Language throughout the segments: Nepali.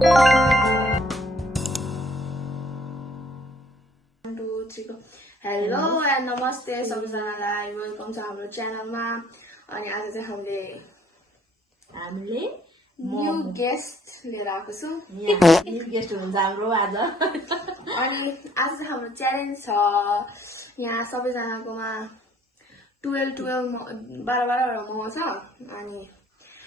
Hello and namaste सबैजनालाई वेलकम छ हाम्रो च्यानलमा अनि आज चाहिँ हामीले न्यू गेस्ट लिएर आएको छु न्यू गेस्ट हुनुहुन्छ हाम्रो आज अनि आज चाहिँ हाम्रो च्यालेन्ज छ यहाँ सबैजनाकोमा 12 वटा मोमो छ अनि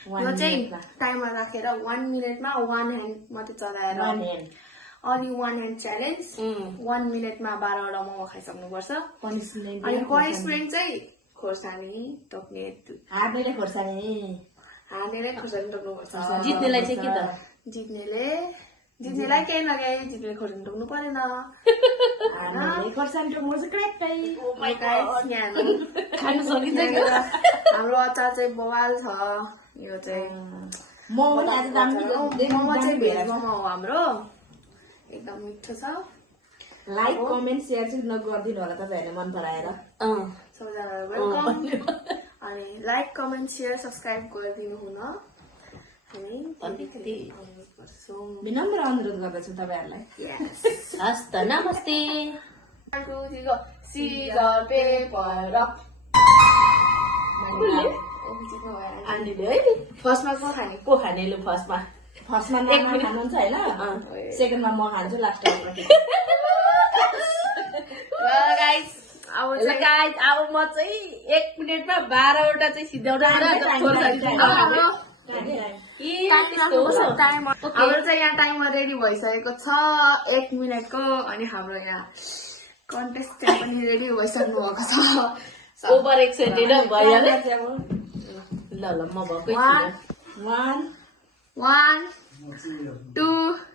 यो चाहिँ टाइमर राखेर 1 मिनेटमा 1 ह्यान्ड मात्रै चलाएर Only 1 hand challenge. 1 minute ma 12 वटा मोमो खाइसक्नु पर्छ अनि पनिशमेन्ट चाहिँ खोर्सानी टोक्ने हार्नेले खोर्सानी टोक्नु पर्छ जित्नेलाई चाहिँ के त जित्नेलाई केही नगए जित्नेले खोर्सानी टोक्नु परेन हार्नेले खोर्सानी टोक्नु चाहिँ क्र्याक्टै ओ माय गॉड खानु सकिन्छ के हाम्रो अचार चाहिँ बवाल छ यो चाहिँ मोमो आज दामी मोमो चाहिँ भेज मोमो हो हाम्रो एकदम मिठो छ लाइक कमेन्ट शेयर चाहिँ नगर्दिनु होला तपाईहरुले मन पराएर सबैजनालाई वेलकम अनि लाइक कमेन्ट शेयर सब्स्क्राइब गरिदिनु हुन हामी अलिकति विनम्र अनुरोध गर्दछु तपाईहरुलाई यस हस् त नमस्ते सिजर पेपर रक फर्स्टमा को खाने लु फर्स्टमा नाना खानुहुन्छ हैन सेकेन्डमा म खान्छु लास्टमा गाइस अब म चाहिँ 1 मिनेटमा 12 वटा चाहिँ सिध्याउनु हाम्रो चाहिँ यहाँ टाइमर रेडी भइसकेको छ 1 मिनेटको अनि हाम्रो यहाँ कन्टेस्टेन्ट पनि रेडी भइसक्नु भएको छ ओभर एक्साइटेड भयो ल म भकै 1 2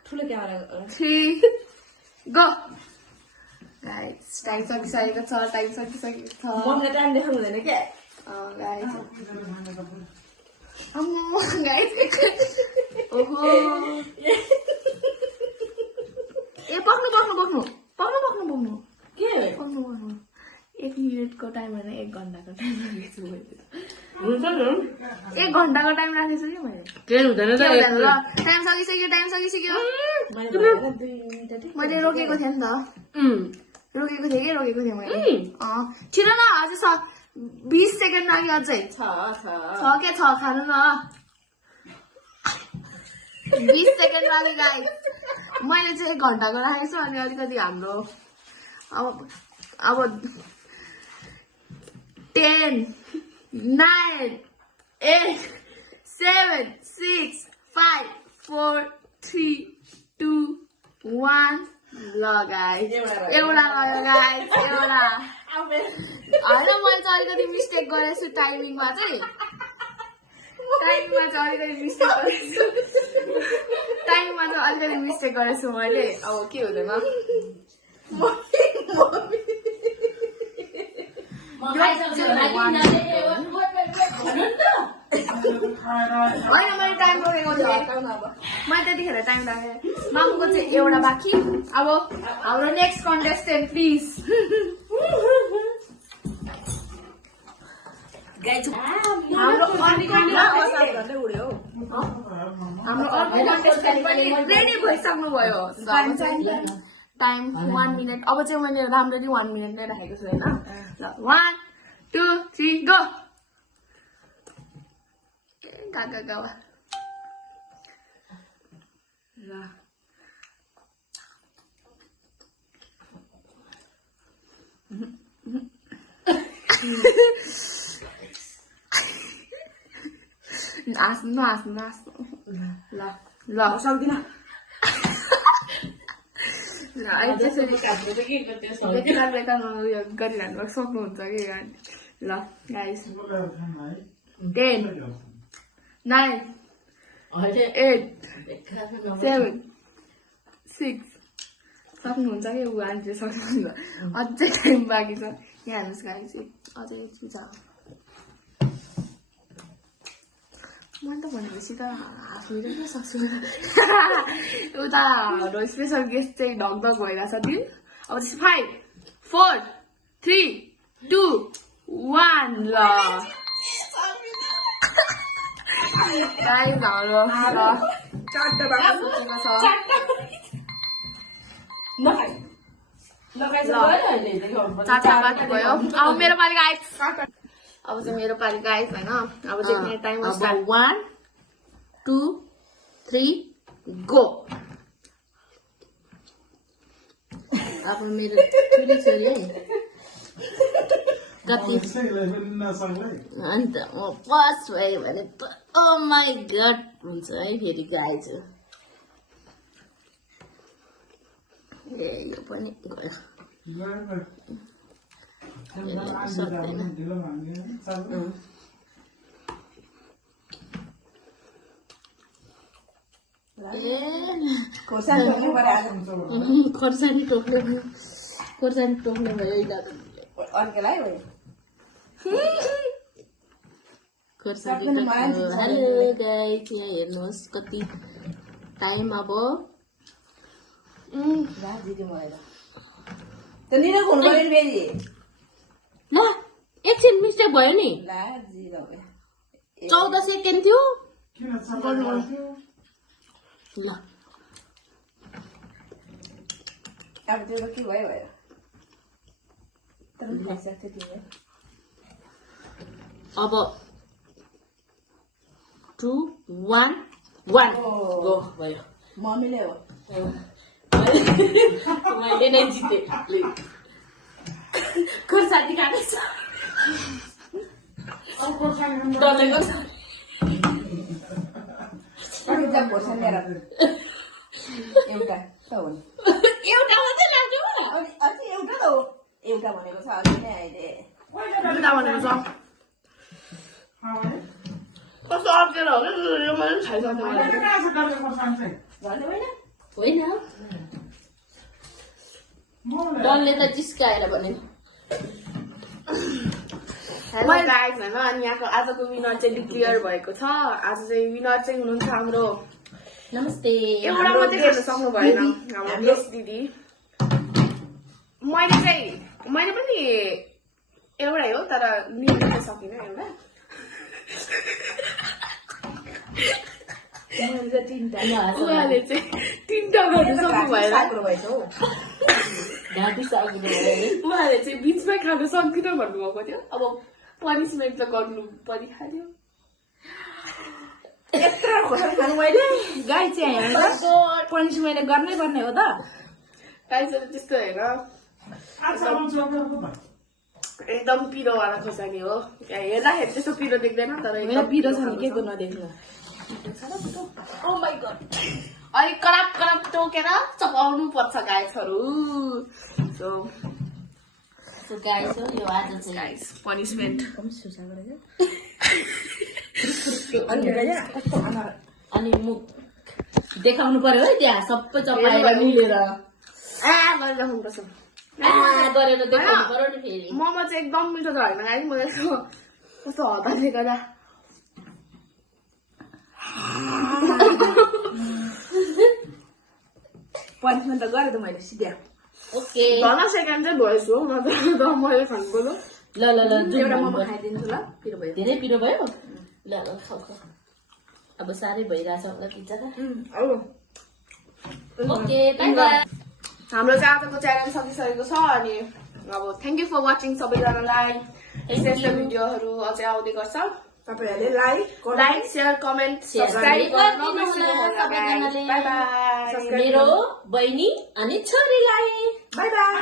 ठुलो क्यामेरा 3 गो गाइस टाइम सकिसकेको छ मलाई टाइम देखाउनु हुँदैन के गाइस अम्मो गाइस ओहो ए पक्नु के 1 मिनेटको टाइम होइन 1 घण्टाको टाइम राखेको छु हुन्छ नि 1 घण्टाको टाइम राखेको छु कि मैले के हुँदैन त टाइम सकिसक्यो मैले रोकेको थिएँ नि त रोकेको थिएँ मैले छिटो न अझै 20 सेकेन्ड लाग्यो अझै छ खानु न 20 सेकेन्ड लाग्यो गाइस मैले चाहिँ 1 घण्टाको राखेको छु अनि अलिकति हाम्रो अब 10 9 8 7 6 5 4 3 2 1 ल गाइस एउटा गयो गाइस एउटा होइन मैले चाहिँ अलिकति मिस्टेक गरेछु टाइमिङमा चाहिँ अलिकति मिस्टेक गरेछु मैले अब के हुँदैन होइन मैले टाइम रोकेको थिएँ मैले त्यतिखेर टाइम राखेँ मामुको चाहिँ एउटा बाँकी अब हाम्रो नेक्स्ट कन्टेस्टेन्ट प्लिज हाम्रो अर्को कन्टेस्टेन्ट पनि रेडी भइसक्नु भयो टाइम 1 मिनट अब चाहिँ मैले राम्ररी 1 मिनट नै राखेको छु होइन ल 1 2 3 गो गा ल हाँस्नु ल सक्दिन गरिरहनु सक्नुहुन्छ कि ल गाइस 10 9 8 7 6 सक्नुहुन्छ कि ऊ आन्टीले सक्नुहुन्छ अझै टाइम बाँकी छ यहाँ हेर्नुहोस् गाइस अझै एकछिन छ मैले त भनेपछि त हाफ मिनट नै सक्छु उता हाम्रो स्पेसल गेस्ट चाहिँ ढकढक भइरहेछ दिल अब 5 4 3 2 1 ल गाइस हाम्रो चारटा बाटो सुत्नु छ चारटा बाटो भयो अब मेरो पालि गाइस अब चाहिँ मेरो पालि गाइस हैन अब देख्ने टाइम स्टार्ट 1 2 3 गो अब मेरो ठुली छोरी है कति अन्त म फर्स्ट भयो भने ओ माई गड हुन्छ है फेरि गाइस ए यो पनि गयो खोर्सानी टोक्ने भयो अर्केलाई भयो खोर्सानी हेलो गाइस यहाँ हेर्नुहोस् कति टाइम अब ल एकछिन मिस्टेक भयो नि 14 सेकेन्ड थियो ल अब त्यो के भयो अब 2 1 1 गो भयो मम्मीले हो मैले नै जिते खोर्सानी खाने छ डलेको छ एउटा मात्रै लाग्यो एउटा भनेको छ अघि नै अहिले एउटा भनेको छ कस्तो अप्ठ्यारो हो क्या मैले होइन डनले त जिस्काएर भने हेलो गाइस हैन अनि यहाँको आजको विनर चाहिँ डिक्लेयर भएको छ आज चाहिँ विनर चाहिँ हुनुहुन्छ हाम्रो नमस्ते एउटा मात्रै खेल्न सक्नु भएन हाम्रो बेस दिदी मैले पनि एउटै हो तर निल्न सकिन एउटा उहाँले चाहिँ 3टा गर्नु सक्नु भएन उहाँले चाहिँ बिचमै खान सक्दिनँ भन्नुभएको थियो अब पनिसमेन्ट त गर्नु परिहाल्यो यत्रो खोर्सानी खानु मैले गाई चाहिँ पनिसमेन्ट गर्नै पर्ने हो त गाई चाहिँ त्यस्तो होइन एकदम पिरोवाला खोर्सानी हो हेर्दाखेरि त्यस्तो पिरो देख्दैन तर पिरो छ नि के को नदेख्नु ओ माई गड अलिक कराप कराप टोकेर चपाउनु पर्छ गाइसहरू सो गाइस हो यो आज चाहिँ गाइस पनिसमेन्ट अनि मुख देखाउनु पर्यो है त्यहाँ सबै चपाएर मिलेर गरेर देखाउनुपर्छ गरेर देखाउनु पर्यो नि फेरि मोमो चाहिँ एकदम मिठो त होइन गाइस म कस्तो हतारले गर्दा पनिसमेन्ट त गरेँ त मैले सिधा ओके 10 सेकेन्ड चाहिँ भएछु हो नत्र मैले खानु बोलो ल ल ल एउटा मोमो खाइदिन्छु ल पिरो भयो धेरै पिरो भयो ल ल खाऊ अब साह्रै भइरहेछ होला पिज्जा त ओके बाइ बाइ हाम्रो चाहिँ आजको च्यालेन्ज सकिसकेको छ अनि अब थ्याङ्क यू फर वाचिङ सबैजनालाई यस्तो भिडियोहरू अझै आउँदै गर्छ तपाईहरुले लाइक शेयर कमेन्ट सब्स्क्राइब गर्नु सबैजनाले बाइ बाइ मेरो बहिनी अनि छोरीलाई बाइ बाइ